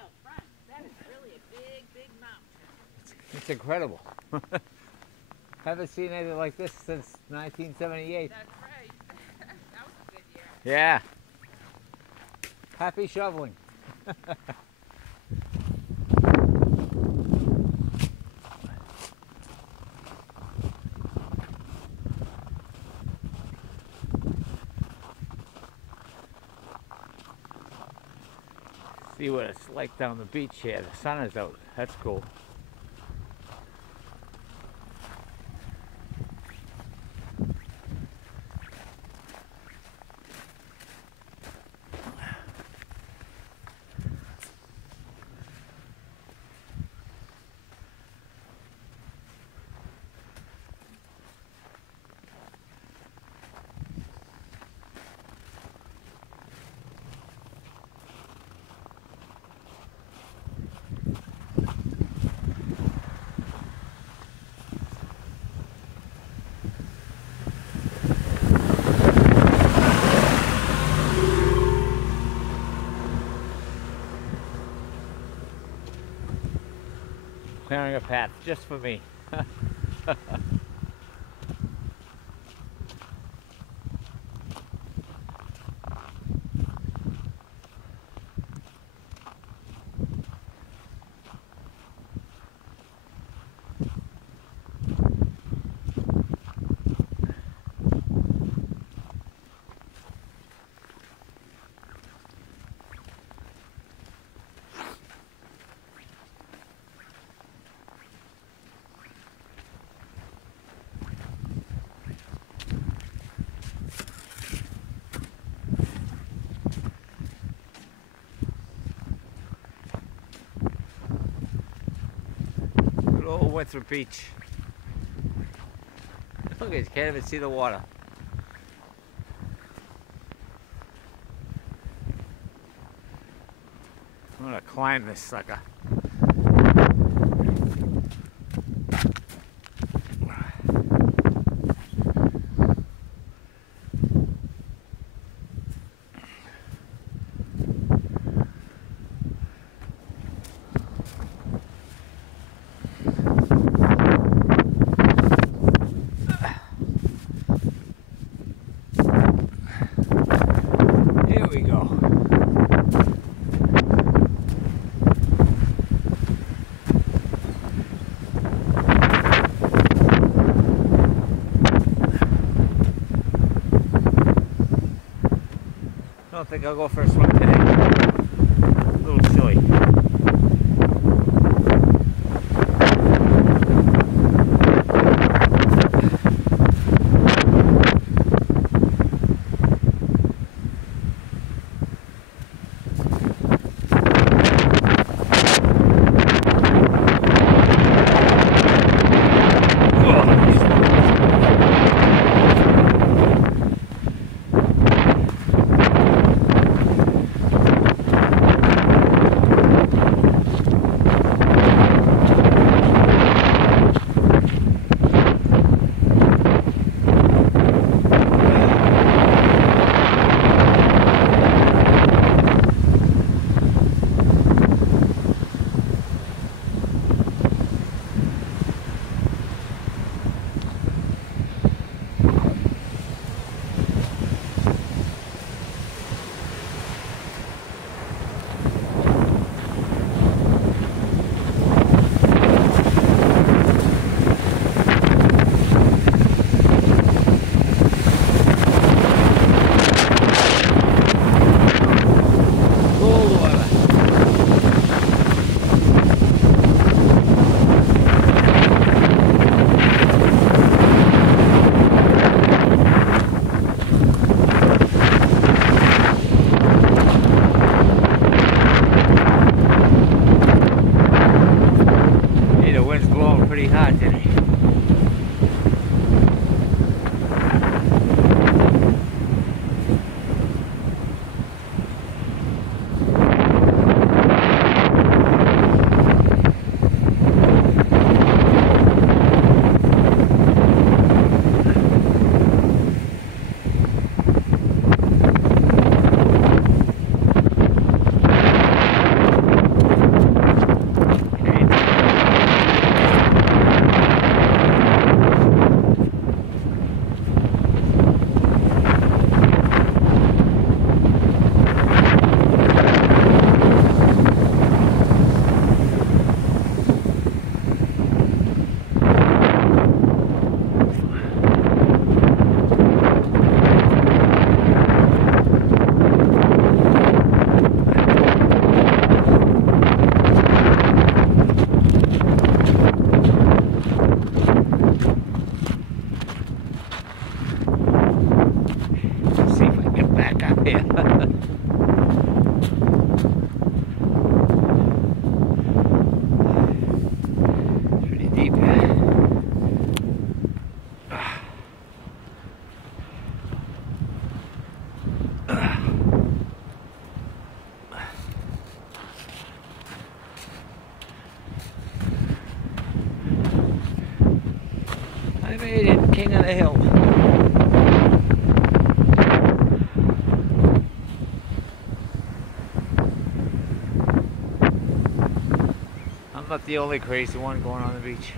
out front. That is really a big, big mountain. It's incredible. Haven't seen anything like this since 1978. That's right. That was a good year. Yeah. Happy shoveling. See what it's like down the beach here. The sun is out. That's cool. Clearing a path just for me. Good old Winthrop Beach. Look, you can't even see the water. I'm gonna climb this sucker. Here we go. I don't think I'll go for a swim today. A little chilly. Pretty deep. I made it, king of the hill. I'm not the only crazy one going on the beach.